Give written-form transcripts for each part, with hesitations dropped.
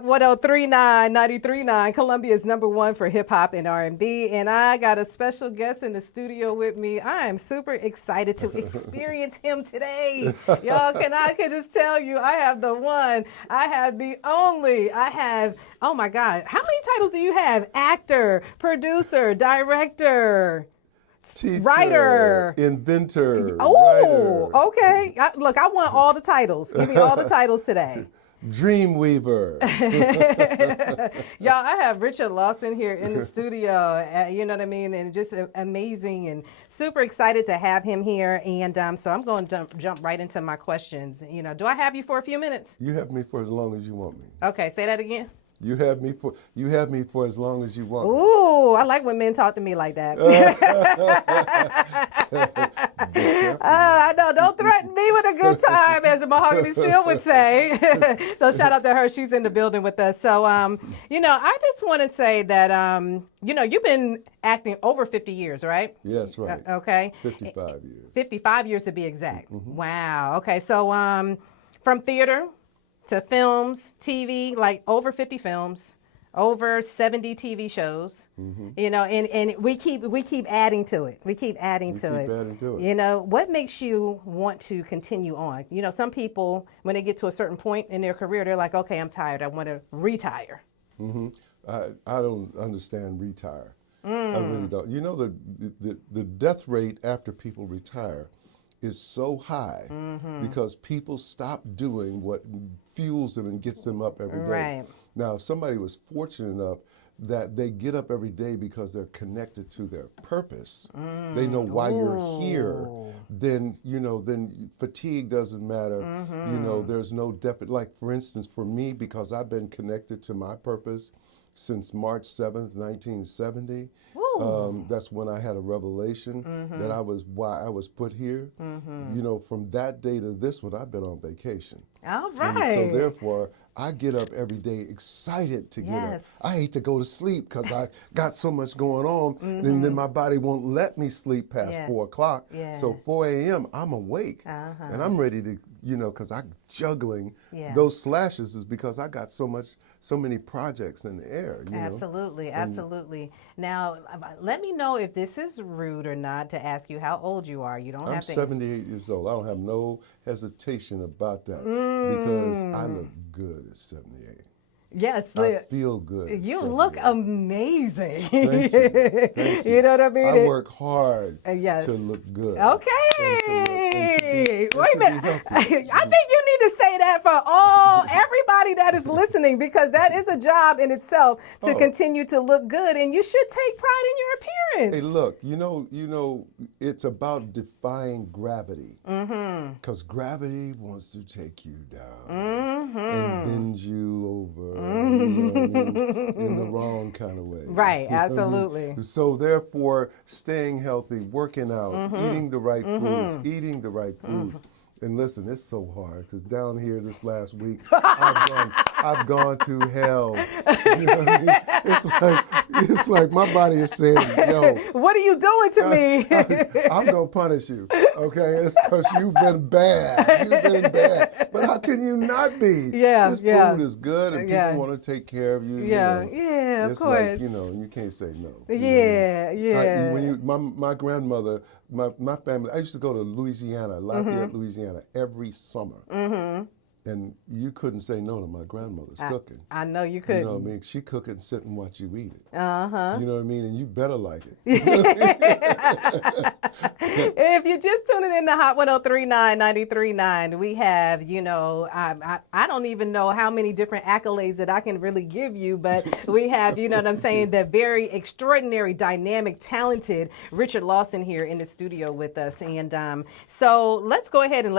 1039, 93.9, Columbia's #1 for hip hop and R&B. And I got a special guest in the studio with me. I am super excited to experience him today. Y'all, I can just tell you, I have the one, I have the only, oh my God, how many titles do you have? Actor, producer, director, teacher, writer, inventor, oh, writer. Okay. Look, I want all the titles. Give me all the titles today. Dreamweaver. Y'all, I have Richard Lawson here in the studio, you know what I mean, and just amazing and super excited to have him here. And so I'm going to jump right into my questions. You know, do I have you for a few minutes? You have me for as long as you want me. Okay, say that again. You have me for as long as you want me. Ooh, I like when men talk to me like that. I know, don't threaten me with a good time, as the Mahogany Seal would say. So shout out to her, she's in the building with us. So, you know, I just want to say that, you know, you've been acting over 50 years, right? Yes, right. Okay. 55 years. 55 years to be exact. Mm-hmm. Wow. Okay, so from theater to films, TV, like over 50 films, over 70 TV shows, you know, and we keep adding to it. We keep adding to it. You know, what makes you want to continue on? You know, some people, when they get to a certain point in their career, they're like, okay, I'm tired. I want to retire. I don't understand retire. I really don't. You know, the death rate after people retire is so high because people stop doing what fuels them and gets them up every day. Right. Now, if somebody was fortunate enough that they get up every day because they're connected to their purpose, they know why you're here, then, you know, then fatigue doesn't matter. You know, there's no like, for instance, for me, because I've been connected to my purpose since March 7th, 1970. That's when I had a revelation that why I was put here. You know, from that day to this one, I've been on vacation. All right. And so therefore, I get up every day excited to get up. I hate to go to sleep because I got so much going on, and then my body won't let me sleep past 4 o'clock. So 4 a.m. I'm awake, and I'm ready to, you know, because I'm juggling those slashes is because I got so many projects in the air. You Absolutely, know? absolutely. Now, let me know if this is rude or not to ask you how old you are. You don't have to. I'm 78 years old. I don't have no hesitation about that because I look good at 78. Yes, I feel good. You look amazing. Thank you. Thank you. You know what I mean? I work hard to look good. Okay. Wait a minute. I think you need to say that for everybody that is listening, because that is a job in itself to continue to look good, and you should take pride in your appearance. Hey, look, you know, it's about defying gravity, because gravity wants to take you down and bend you over. You know what I mean? In the wrong kind of way. Right, absolutely. I mean? So therefore, staying healthy, working out, eating the right foods, And listen, it's so hard because down here this last week, I've gone to hell. You know what I mean? It's like my body is saying, yo. What are you doing to me? I'm going to punish you, okay? It's because you've been bad. You've been bad. But how can you not be? This food is good and people want to take care of you. Of it's course. Like, you know, you can't say no. My grandmother, my family, I used to go to Louisiana, Lafayette, Louisiana, every summer. And you couldn't say no to my grandmother's cooking. I know you couldn't. You know what I mean? She cook and sit and watch you eat it. You know what I mean? And you better like it. If you're just tuning in to Hot 1039, 93.9, we have, you know, I don't even know how many different accolades that I can really give you, but we have, you know what I'm saying, the very extraordinary, dynamic, talented Richard Lawson here in the studio with us. And so let's go ahead and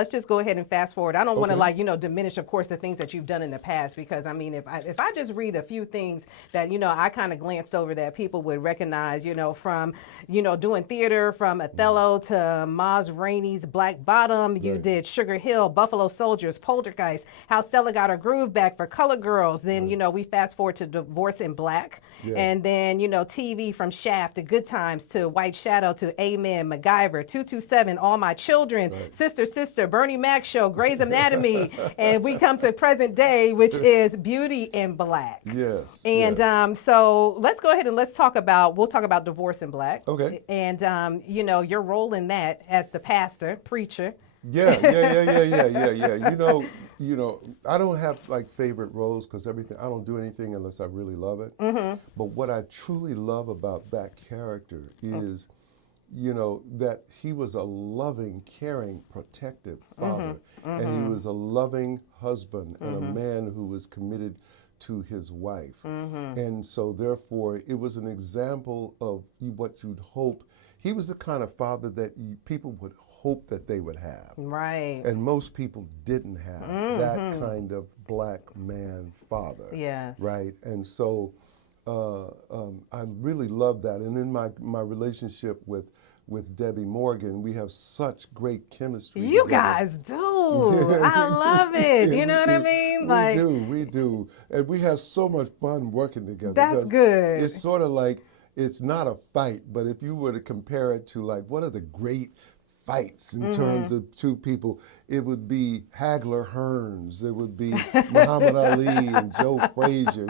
fast forward. I don't want to, like, you know, diminish, of course, the things that you've done in the past, because I mean, if I just read a few things that, you know, I kind of glanced over that people would recognize, you know, from, you know, doing theater, from Othello to Maz Rainey's Black Bottom. You did Sugar Hill, Buffalo Soldiers, Poltergeist, How Stella Got Her Groove Back, for Color Girls. Then, you know, we fast forward to Divorce in Black. And then, you know, TV, from Shaft to Good Times to White Shadow to Amen, MacGyver, 227, All My Children, Sister, Bernie Mac Show, Grey's Anatomy. And we come to present day, which is Beauty in Black. Yes. And yes. So let's go ahead and we'll talk about Divorce in Black. Okay. And, your role in that as the pastor, preacher. Yeah. I don't have like favorite roles because I don't do anything unless I really love it. Mm-hmm. But what I truly love about that character is, that he was a loving, caring, protective father. And he was a loving husband and a man who was committed to his wife. And so therefore, it was an example of what you'd hope. He was the kind of father that people would hope that they would have. Right. And most people didn't have that kind of black man father. Yes. Right. And so I really love that. And in my relationship with Debbie Morgan, we have such great chemistry. You together. guys do. I love it. You know what I mean? We do. And we have so much fun working together. That's good. It's sort of like, it's not a fight, but if you were to compare it to like, what are the great fights in terms of two people, it would be Hagler Hearns, it would be Muhammad Ali and Joe Frazier.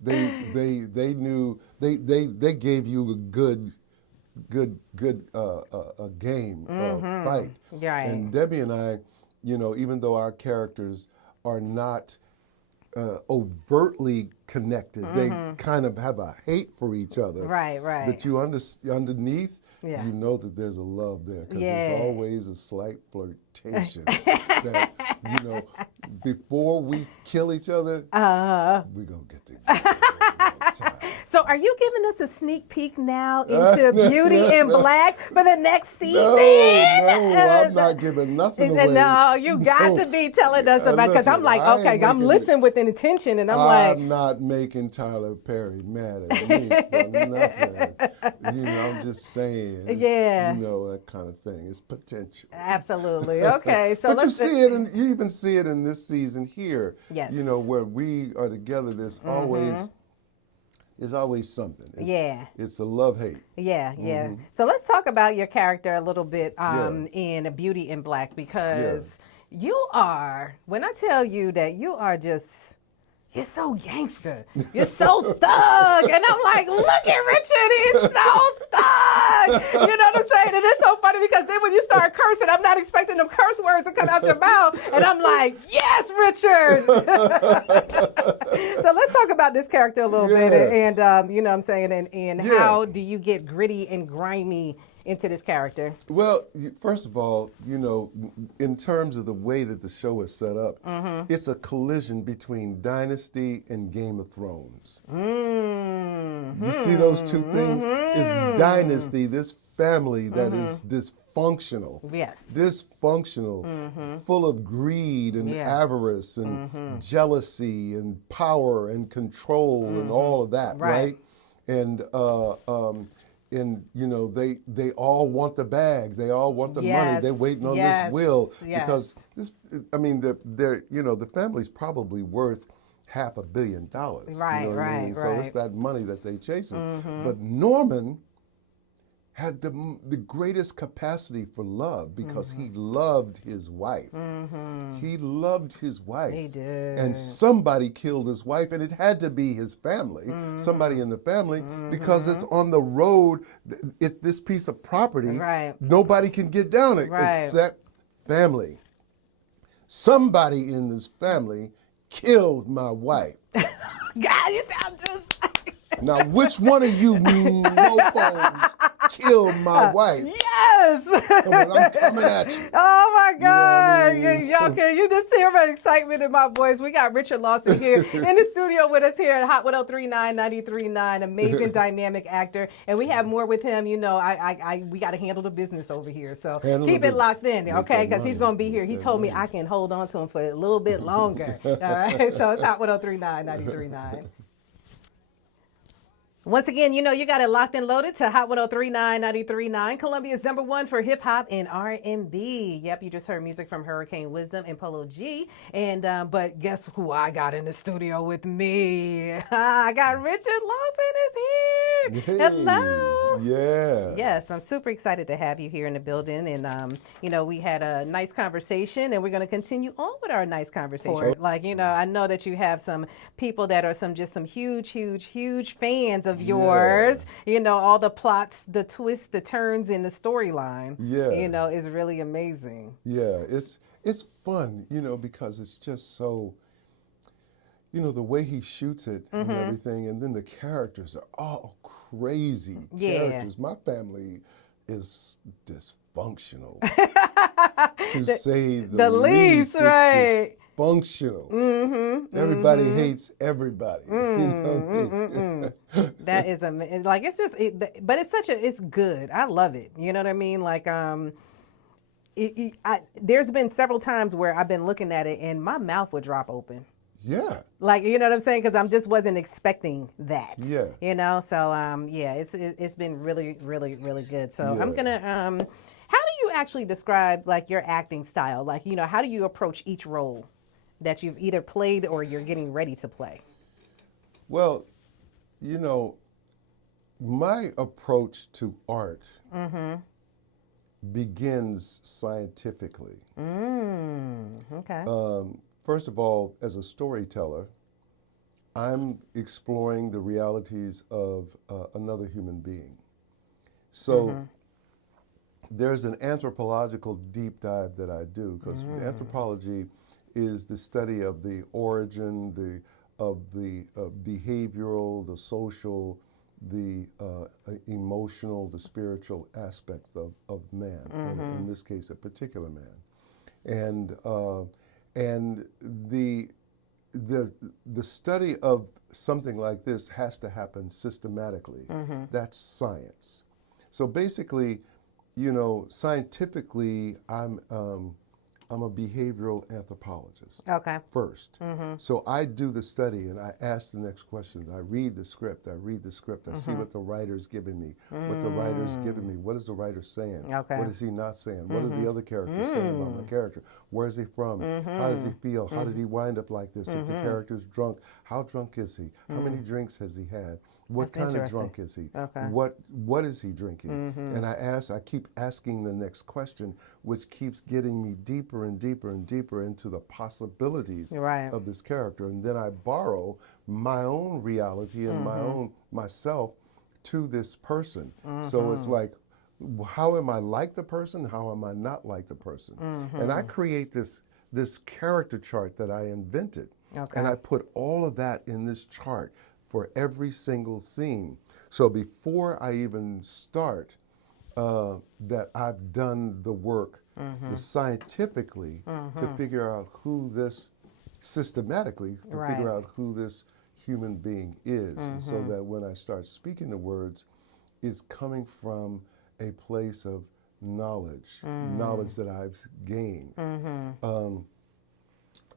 They knew they gave you a good game fight. Right. And Debbie and I, even though our characters are not overtly connected, they kind of have a hate for each other. Right. But you underneath, yeah. you know that there's a love there because Yeah. there's always a slight flirtation. That, before we kill each other, we're going to get together. So are you giving us a sneak peek now into Beauty in Black for the next season? No, I'm not giving nothing away. No, you got to be telling us about, because I'm like, okay, I'm listening with intention, and I'm not making Tyler Perry mad at me for nothing. I'm just saying, that kind of thing. It's potential. Absolutely. Okay, so but you even see it in this season here. Yes. Where we are together, there's always something. It's a love-hate. Yeah. So let's talk about your character a little bit in Beauty in Black, because you are, when I tell you that you are just, you're so gangster. You're so thug. And I'm like, look at Richard, he's so thug. You know what I'm saying? And it's so funny because then when you start cursing, I'm not expecting them curse words to come out your mouth. And I'm like, yes, Richard. So let's talk about this character a little bit. And you know what I'm saying? And how do you get gritty and grimy into this character? Well, first of all, in terms of the way that the show is set up, it's a collision between Dynasty and Game of Thrones. You see those two things? It's Dynasty, this family that is dysfunctional. Yes. Dysfunctional, full of greed and avarice and jealousy and power and control and all of that, right? And they all want the bag. They all want the money. They're waiting on this will because the family's probably worth $500 million. Right. So it's that money that they chasing. But Norman had the greatest capacity for love because he loved his wife. He loved his wife. He did. And somebody killed his wife, and it had to be his family, somebody in the family, because it's on the road. This piece of property, nobody can get down it except family. Somebody in this family killed my wife. God, you sound just like... Now, which one of you mofos killed my wife? Yes! I'm coming at you. Oh my God! You know what I mean? Y'all can you just hear my excitement in my voice? We got Richard Lawson here in the studio with us here at Hot 103.9, 93.9. Amazing dynamic actor, and we have more with him. We got to handle the business over here, so keep it locked in, okay? Because he's gonna be here. He told me I can hold on to him for a little bit longer. All right, so it's Hot 103.9, 93.9. Once again, you got it locked and loaded to Hot 1039 93.9, Columbia's #1 for hip hop and R&B. Yep, you just heard music from Hurricane Wisdom and Polo G. And but guess who I got in the studio with me? I got Richard Lawson is here. Hey, Hello. yeah. Yes, I'm super excited to have you here in the building. And, we had a nice conversation, and we're going to continue on with our nice conversation. Like, I know that you have some people that are some huge fans of yours. All the plots, the twists, the turns in the storyline. Yeah. Is really amazing. Yeah, it's fun, because it's just so, the way he shoots it and everything, and then the characters are all crazy characters. My family is dysfunctional, to say the least. Right? Dysfunctional. Everybody hates everybody. That is like it's just, but it's good. I love it. You know what I mean? Like there's been several times where I've been looking at it and my mouth would drop open. Yeah. Like, you know what I'm saying? Because I just wasn't expecting that. Yeah. So it's been really, really, really good. So Yeah. I'm gonna how do you actually describe like your acting style? Like, how do you approach each role that you've either played or you're getting ready to play? Well, my approach to art begins scientifically. Okay. First of all, as a storyteller, I'm exploring the realities of another human being. So there's an anthropological deep dive that I do, because anthropology is the study of the origin, of the behavioral, the social, the emotional, the spiritual aspects of man, and in this case, a particular man. And the study of something like this has to happen systematically. That's science. So basically, scientifically, I'm a behavioral anthropologist. Okay. First. So I do the study and I ask the next questions. I read the script. I see what the writer's giving me. What is the writer saying? Okay. What is he not saying? What are the other characters saying about my character? Where is he from? How does he feel? How did he wind up like this? If the character's drunk, how drunk is he? How many drinks has he had? What That's kind of interesting. drunk is he? Okay. What is he drinking? And I keep asking the next question, which keeps getting me deeper and deeper and deeper into the possibilities of this character. And then I borrow my own reality and myself to this person. So it's like, how am I like the person? How am I not like the person? And I create this character chart that I invented. Okay. And I put all of that in this chart for every single scene. So before I even start, that I've done the work scientifically to figure out systematically figure out who this human being is, so that when I start speaking the words, it's coming from a place of knowledge that I've gained.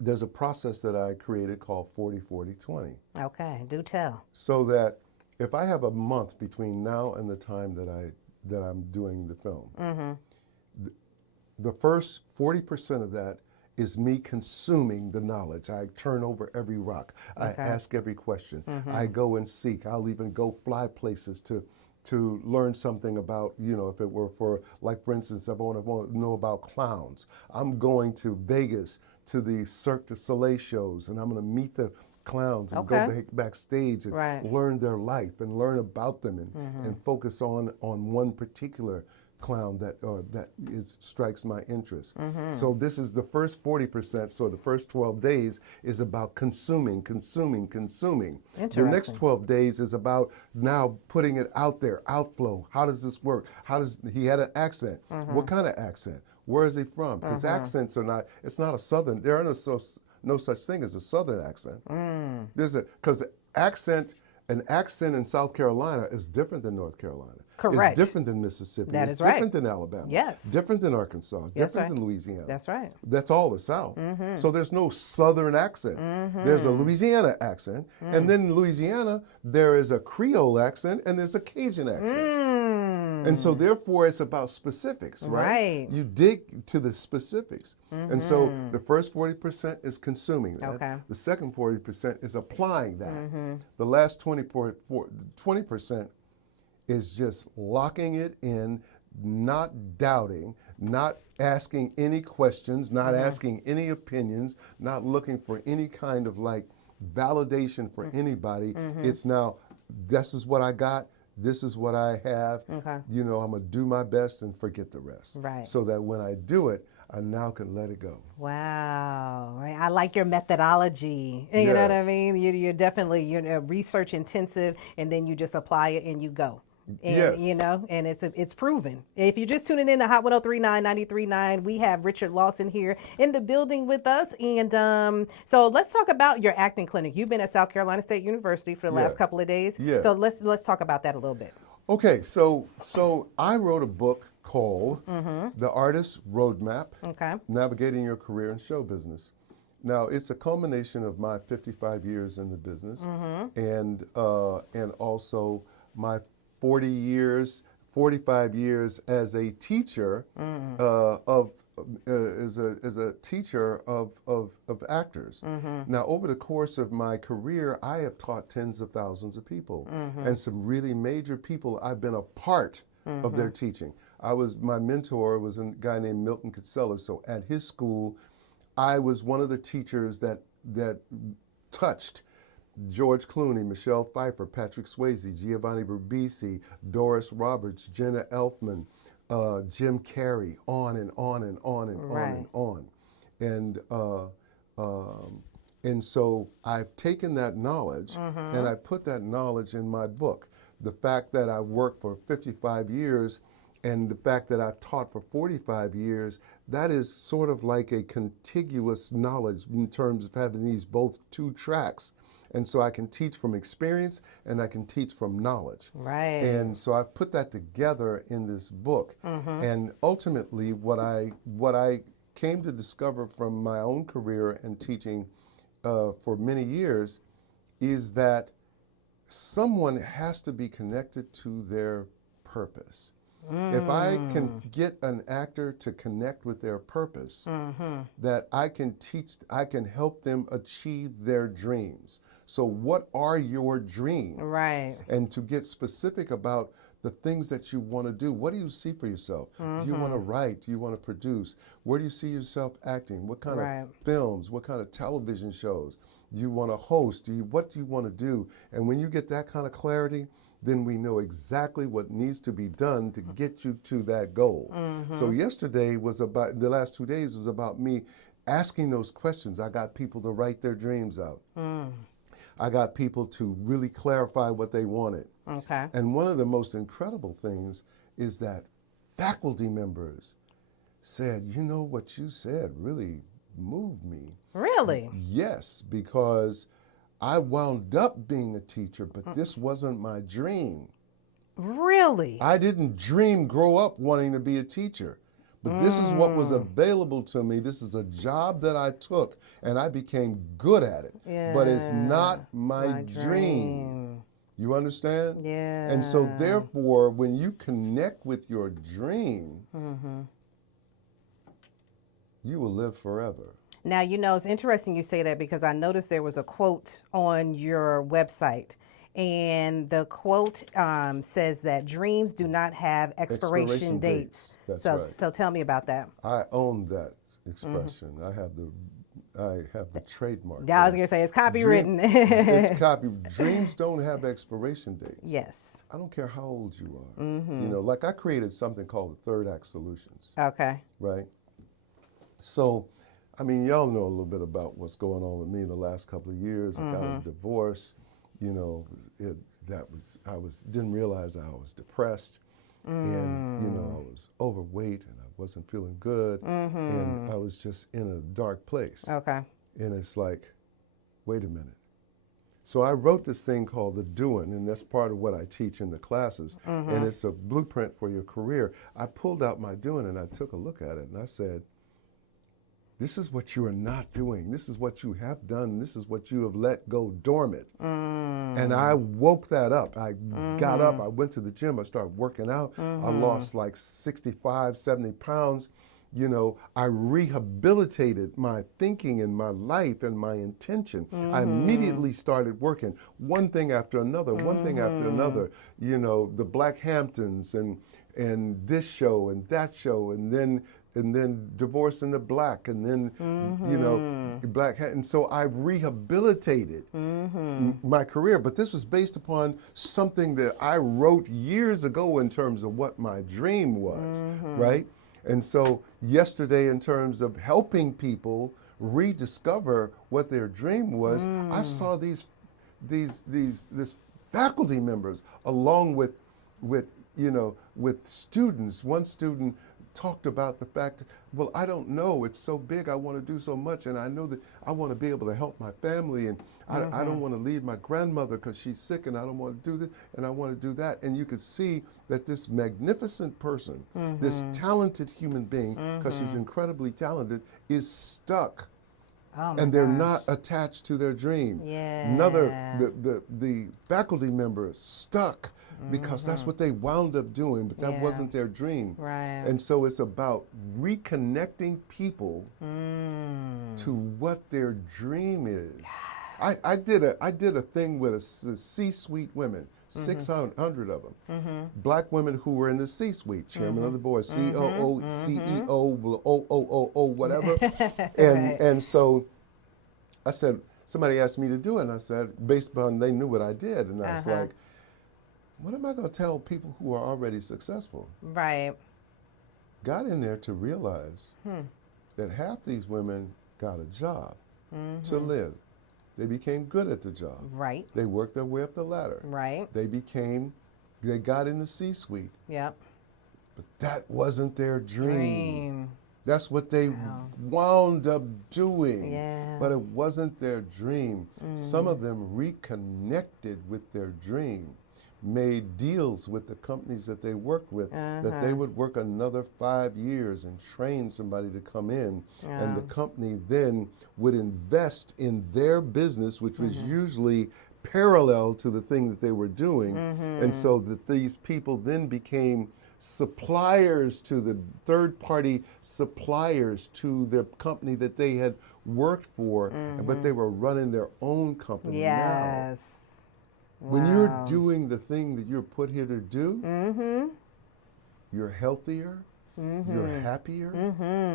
There's a process that I created called 40-40-20. Okay, do tell. So that if I have a month between now and the time that I'm doing the film, the first 40% of that is me consuming the knowledge. I turn over every rock. I ask every question. I go and seek. I'll even go fly places to learn something about, if it were for instance, if I want to know about clowns, I'm going to Vegas to the Cirque du Soleil shows, and I'm going to meet the clowns and go backstage and learn their life and learn about them and focus on one particular clown that strikes my interest. So this is the first 40%. So the first 12 days is about consuming. The next 12 days is about now putting it out there, outflow. How does this work? He had an accent. What kind of accent? Where is he from? Because accents are not, it's not a Southern, there are no such thing as a Southern accent. Because accent An accent in South Carolina is different than North Carolina. Correct. It's different than Mississippi. That It's is right. different than Alabama. Yes. Different than Arkansas. That's Different right. than Louisiana. That's right. That's all the South. So there's no Southern accent. There's a Louisiana accent. And then in Louisiana, there is a Creole accent and there's a Cajun accent. And so therefore it's about specifics, right? Right. You dig to the specifics. And so the first 40% is consuming that. Okay. The second 40% is applying that. The last 20% is just locking it in, not doubting, not asking any questions, not asking any opinions, not looking for any kind of like validation for anybody. It's now, this is what I got. This is what I have. Okay. You know, I'm going to do my best and forget the rest. Right. So that when I do it, I now can let it go. Wow. Right. I like your methodology. You know what I mean? You're definitely research intensive, and then you just apply it and you go. And, Yes. you know, and it's proven. If you're just tuning in to Hot 103.9, 93.9, we have Richard Lawson here in the building with us. And so let's talk about your acting clinic. You've been at South Carolina State University for the last couple of days. Yeah. So let's talk about that a little bit. Okay, so I wrote a book called The Artist's Roadmap, Okay. Navigating Your Career in Show Business. Now, it's a culmination of my 55 years in the business and also my 45 years as a teacher as a teacher of actors. Now, over the course of my career, I have taught tens of thousands of people, and some really major people. I've been a part of their teaching. My mentor was a guy named Milton Kinsella. So at his school, I was one of the teachers that touched George Clooney, Michelle Pfeiffer, Patrick Swayze, Giovanni Ribisi, Doris Roberts, Jenna Elfman, Jim Carrey, on and on and on and Right. on and on. And so I've taken that knowledge and I put that knowledge in my book. The fact that I worked for 55 years and the fact that I've taught for 45 years, that is sort of like a contiguous knowledge in terms of having these both two tracks. And so I can teach from experience and I can teach from knowledge. Right. And so I put that together in this book. And ultimately what I came to discover from my own career and teaching for many years is that someone has to be connected to their purpose. If I can get an actor to connect with their purpose, that I can help them achieve their dreams. So what are your dreams? Right. And to get specific about the things that you want to do. What do you see for yourself? Do you want to write? Do you want to produce? Where do you see yourself acting? What kind of films? What kind of television shows? Do you want to host? What do you want to do? And when you get that kind of clarity, then we know exactly what needs to be done to get you to that goal. So yesterday was about, the last 2 days was about me asking those questions. I got people to write their dreams out. I got people to really clarify what they wanted. Okay. And one of the most incredible things is that faculty members said, you know, what you said really moved me. Really? Yes, because I wound up being a teacher, but this wasn't my dream. Really? I didn't grow up wanting to be a teacher, but this is what was available to me. This is a job that I took, and I became good at it. But it's not my dream. You understand? Yeah. And so therefore, when you connect with your dream, you will live forever. Now, you know, it's interesting you say that because I noticed there was a quote on your website. And the quote says that dreams do not have expiration dates. That's right. So tell me about that. I own that expression. I have the trademark. Yeah, I was going to say it's copywritten. It's copy. Dreams don't have expiration dates. Yes. I don't care how old you are. You know, like I created something called the Third Act Solutions. Okay. Right. So, I mean, y'all know a little bit about what's going on with me in the last couple of years. I got a divorce. You know, didn't realize I was depressed, and you know, I was overweight and I wasn't feeling good, and I was just in a dark place. Okay. And it's like, wait a minute, So I wrote this thing called The Doing, and that's part of what I teach in the classes. And it's a blueprint for your career. I pulled out my doing and I took a look at it and I said, this is what you are not doing. This is what you have done. This is what you have let go dormant. And I woke that up. I got up, I went to the gym, I started working out. I lost like 65, 70 pounds. You know, I rehabilitated my thinking and my life and my intention. I immediately started working one thing after another, one thing after another. You know, the Black Hamptons and this show and that show, and then Divorce in the Black, and then you know, Black Hat. And so I rehabilitated my career, but this was based upon something that I wrote years ago in terms of what my dream was, right? And so yesterday, in terms of helping people rediscover what their dream was, I saw these faculty members along with you know, with students. One student talked about the fact, well, I don't know, it's so big, I want to do so much, and I know that I want to be able to help my family, and I don't want to leave my grandmother because she's sick, and I don't want to do this, and I want to do that. And you could see that this magnificent person, this talented human being, because she's incredibly talented, is stuck. And they're not attached to their dream. The faculty member stuck because that's what they wound up doing, but that wasn't their dream. And so it's about reconnecting people to what their dream is. I did a thing with C-suite women, 600 of them, Black women who were in the C-suite, chairman of the board, COO, CEO, OOO, whatever. And so I said, somebody asked me to do it, and I said, based upon they knew what I did, and I was like, what am I going to tell people who are already successful? Right. Got in there to realize that half these women got a job to live. They became good at the job. Right. They worked their way up the ladder. Right. They got in the C-suite. Yep. But that wasn't their dream. That's what they wound up doing. Yeah. But it wasn't their dream. Some of them reconnected with their dream, made deals with the companies that they worked with, that they would work another 5 years and train somebody to come in, and the company then would invest in their business, which was usually parallel to the thing that they were doing. And so that these people then became suppliers to the third-party suppliers to the company that they had worked for, but they were running their own company now. When you're doing the thing that you're put here to do, you're healthier, you're happier,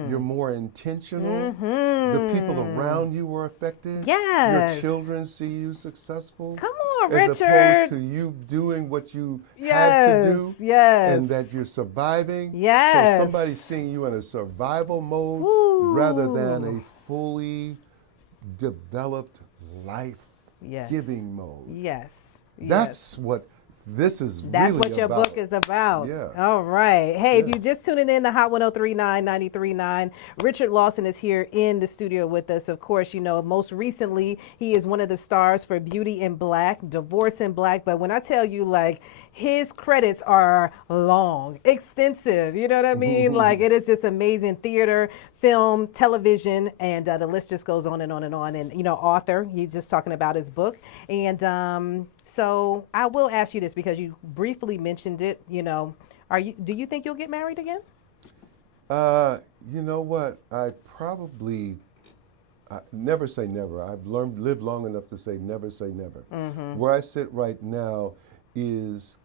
you're more intentional, the people around you are affected, your children see you successful. Come on, Richard. As opposed to you doing what you had to do, and that you're surviving. So somebody's seeing you in a survival mode rather than a fully developed life-giving mode. That's what this is really about. That's what your book is about. Yeah. All right. Hey, if you're just tuning in to Hot 103.9, 93.9, Richard Lawson is here in the studio with us. Of course, you know, most recently, he is one of the stars for Beauty in Black, Divorce in Black. But when I tell you, like, his credits are long, extensive, you know what I mean? Like, it is just amazing. Theater, film, television, and the list just goes on and on and on. And, you know, author, he's just talking about his book. And so I will ask you this because you briefly mentioned it, you know, do you think you'll get married again? You know what? I never say never. I've lived long enough to say never say never. Where I sit right now is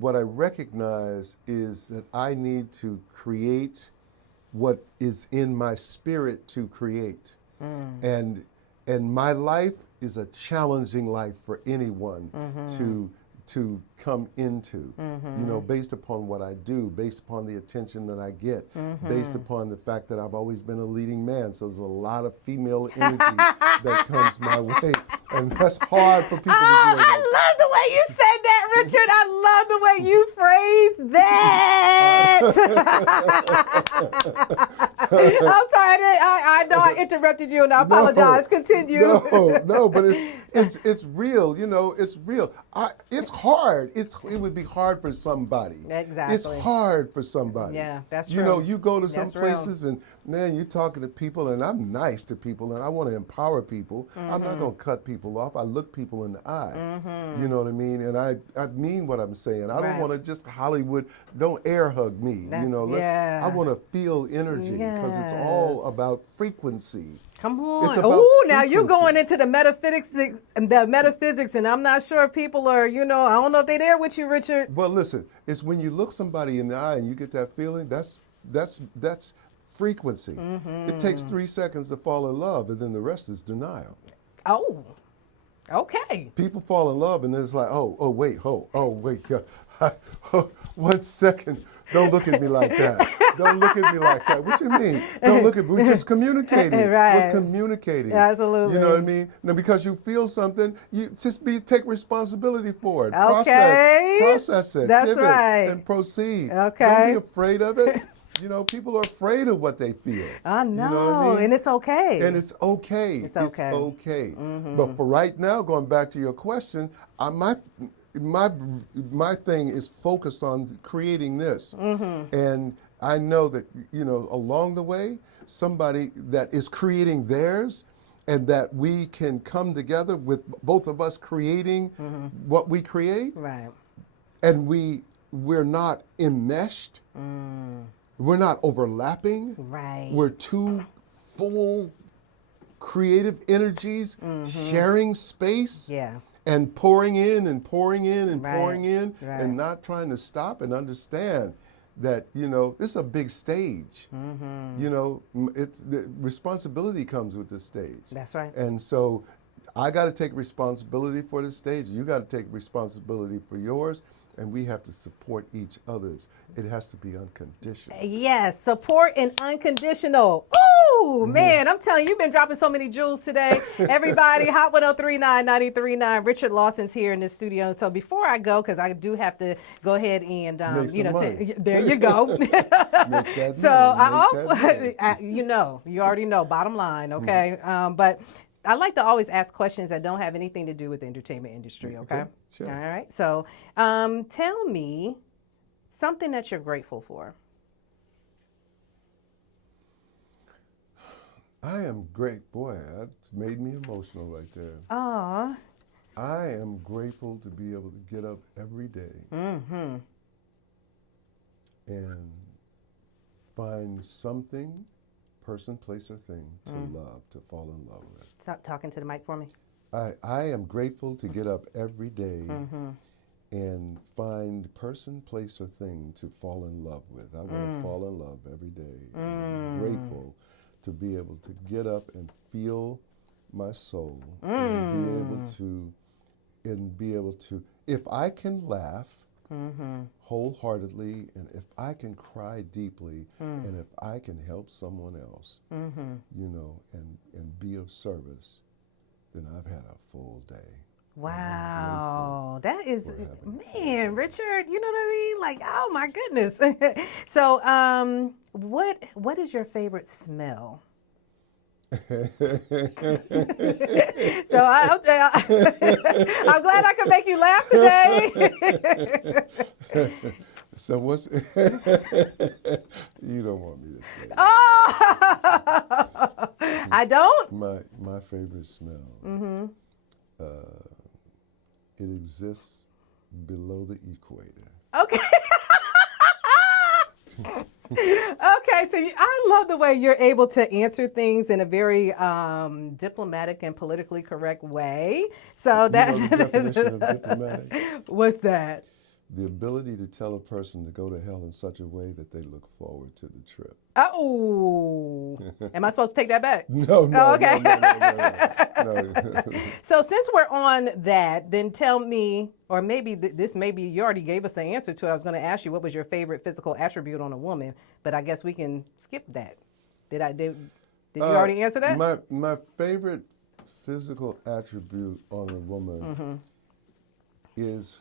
what I recognize is that I need to create what is in my spirit to create. And my life is a challenging life for anyone to come into, you know, based upon what I do, based upon the attention that I get, based upon the fact that I've always been a leading man. So there's a lot of female energy that comes my way. And that's hard for people to do. I love the way you said that, Richard. I love the way you phrased that. I'm sorry. I know I interrupted you, and I apologize. Continue. No, but It's real, you know, it's real. It's hard. It would be hard for somebody. Exactly. It's hard for somebody. Yeah, that's You true. know, you go to some That's real. places and man, you're talking to people and I'm nice to people and I want to empower people. I'm not going to cut people off. I look people in the eye. You know what I mean? And I mean what I'm saying. I don't want to just Hollywood, don't air hug me. You know, I want to feel energy because it's all about frequency. Come on. about Oh, now you're frequency. going into the metaphysics, and I'm not sure if people are, you know, I don't know if they're there with you, Richard. Well, listen, it's when you look somebody in the eye and you get that feeling, that's frequency. It takes 3 seconds to fall in love, and then the rest is denial. Oh, okay. People fall in love, and then it's like, oh, wait, 1 second. Don't look at me like that. Don't look at me like that. What you mean? Don't look at me. We're just communicating. Right. We're communicating. Absolutely. You know what I mean? Now, because you feel something, you just take responsibility for it. Okay. Process it. That's pivot, right. and proceed. Okay. Don't be afraid of it. You know, people are afraid of what they feel. I know, You know what I mean? and it's okay. And it's okay. It's okay. It's okay. But for right now, going back to your question, my thing is focused on creating this. And I know that, you know, along the way, somebody that is creating theirs and that we can come together with both of us creating what we create. Right. And we're not enmeshed. We're not overlapping. Right. We're two full creative energies sharing space. Yeah. And pouring in and pouring in and Right, pouring in right. and not trying to stop and understand that, you know, this is a big stage. You know, the responsibility comes with this stage. That's right. And so I got to take responsibility for this stage. You got to take responsibility for yours. And we have to support each other's. It has to be unconditional. Yes, support and unconditional. Ooh, man, I'm telling you, you've been dropping so many jewels today. Everybody, Hot 1039, 93.9. Richard Lawson's here in the studio. So before I go, because I do have to go ahead and, you know, there you go. You know, you already know, bottom line, okay? But I like to always ask questions that don't have anything to do with the entertainment industry, okay? Sure. All right. So tell me something that you're grateful for. I am great. Boy, that made me emotional right there. Aw. I am grateful to be able to get up every day and find something, person, place, or thing to love, to fall in love with. Stop talking to the mic for me. I am grateful to get up every day and find person, place, or thing to fall in love with. I want to fall in love every day. I'm grateful to be able to get up and feel my soul and be able to, if I can laugh wholeheartedly, and if I can cry deeply, and if I can help someone else, you know, and be of service, then I've had a full day. Wow, that is, man, Richard, you know what I mean? Like, oh my goodness. So, what is your favorite smell? So I'm glad I could make you laugh today. So what's, you don't want me to say. Oh, I don't? My favorite smell, it exists below the equator. Okay. Okay, so I love the way you're able to answer things in a very diplomatic and politically correct way. So that's the definition of diplomatic? What's that? The ability to tell a person to go to hell in such a way that they look forward to the trip. Oh, am I supposed to take that back? No. Okay. No. So since we're on that, then tell me, or maybe this maybe you already gave us the answer to it. I was going to ask you what was your favorite physical attribute on a woman, but I guess we can skip that. Did you already answer that? My favorite physical attribute on a woman is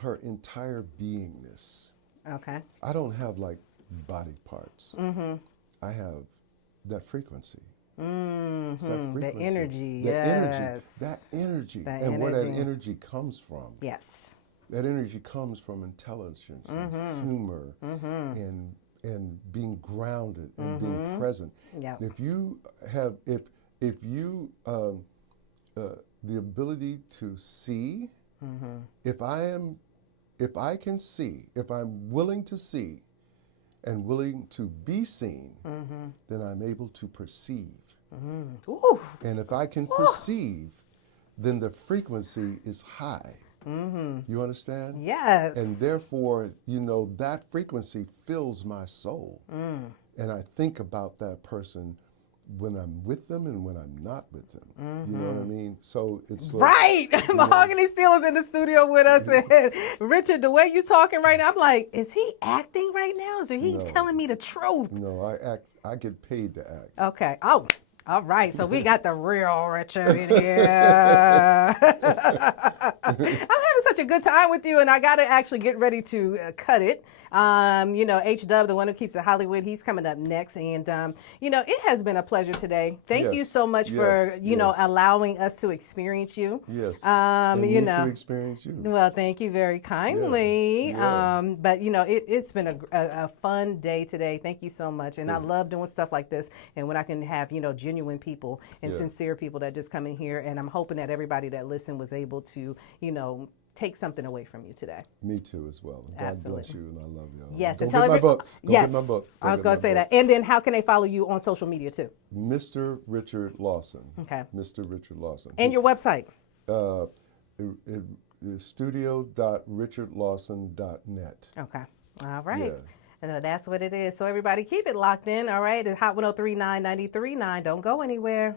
her entire beingness. Okay. I don't have like body parts. I have that frequency. Mm-hmm. It's that frequency. The energy, The energy. yes. That energy. That and where that energy. energy comes from. Yes. That energy comes from intelligence, and humor, and being grounded and being present. Yep. If you have the ability to see, if I can see, if I'm willing to see and willing to be seen, then I'm able to perceive. Ooh. And if I can perceive, then the frequency is high. You understand? Yes. And therefore, that frequency fills my soul. And I think about that person when I'm with them and when I'm not with them. You know what I mean? So it's like, right. Mahogany Steel is in the studio with us. And Richard, the way you talking right now, I'm like, is he acting right now? Is he telling me the truth? No, I get paid to act. Okay. Oh, all right. So we got the real Richard in here. I'm having such a good time with you, and I got to actually get ready to cut it. H-Dub, the one who keeps it Hollywood, he's coming up next. And, it has been a pleasure today. Thank you so much for, allowing us to experience you. Yes. And to experience you. Well, thank you very kindly. Yeah. But, it's been a fun day today. Thank you so much. And I love doing stuff like this. And when I can have, genuine people and sincere people that just come in here. And I'm hoping that everybody that listened was able to, take something away from you today. Me too as well. God bless you, and I love y'all. Yes, Go and get tell my book. Go yes, get my book. I was going to say that. And then how can they follow you on social media too? Mr. Richard Lawson. Okay. Mr. Richard Lawson. And your website? It is studio.richardlawson.net. Okay. All right. Yeah. And that's what it is. So everybody keep it locked in. All right. It's Hot 103.9, 93.9. Don't go anywhere.